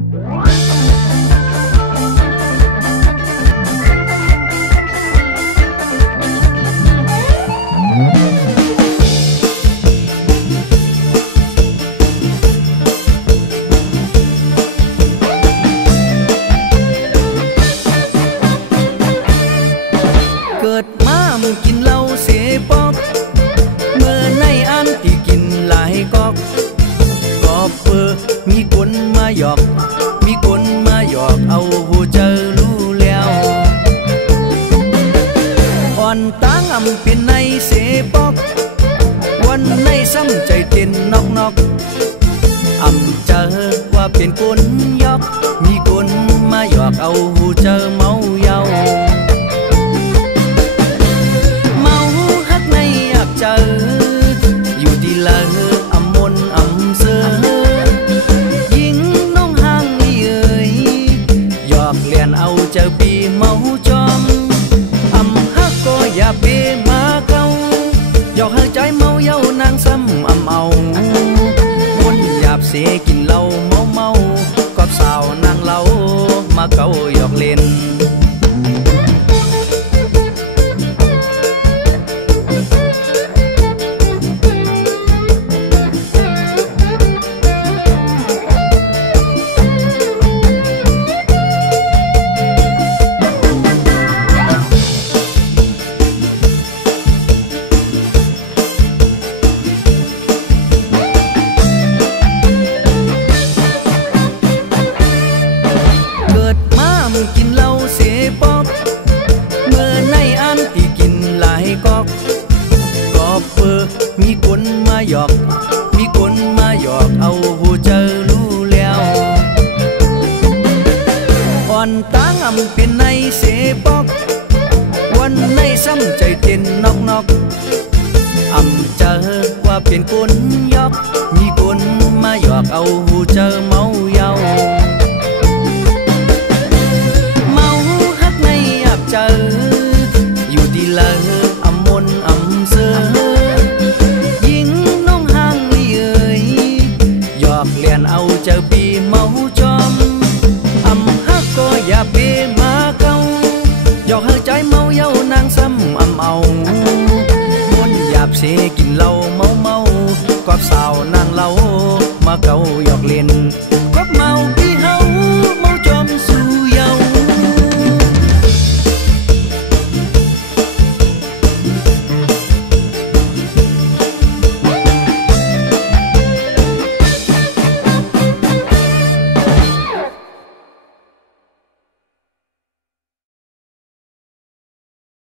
เกิดมามึงกินเหล้าเสียปอกเมื่อในอันที่กินหลายกอกก็เปิดมีคนมาหยอกมีคนมาหยอกเอาหูเจอรู้แล้วอ่อนตั้งอำเป็นในเสียปอกวันในซ้ำใจเต้นนอกอำเจอว่าเป็นคนยอกมีคนมาหยอกเอาหูเจอเมาเยาเจออยู่ดีละอำมนอำเสือยิงน้องห่างนี่เอ่ยหยอกเลียนเอาเจอปีเมาจอมอำฮักก็อย่าเปมาเก่าหยอกให้ใจเมาเย้านางซ้ำอำเอาวนหยาบเสกินเหล้าเมากอบสาวนางเล่ามาเก่าหยอกเล่นกินเหล้าเสียปอกเมื่อในอันที่กินหลายกอกก็เปิดมีคนมาหยอกมีคนมาหยอกเอาหูเจอรู้แล้วอ่อนตั้งอำเป็นในเสียปอกวันในซ้ำใจเต้นนอกอำเจอว่าเป็นคนยอกมีคนมาหยอกเอาหูเจอเมาเยาเจออยู่ดีละอำมนอำเสือยิงน้องห่างนี่เอ่ยหยอกเลียนเอาเจอปีเมาจอมอำฮักก็อย่าเปมาเก่าหยอกให้ใจเมาเย้านางซ้ำอำเอาวนหยาบเสกินเหล้าเมากอบสาวนางเล่ามาเก่าหยอกเล่น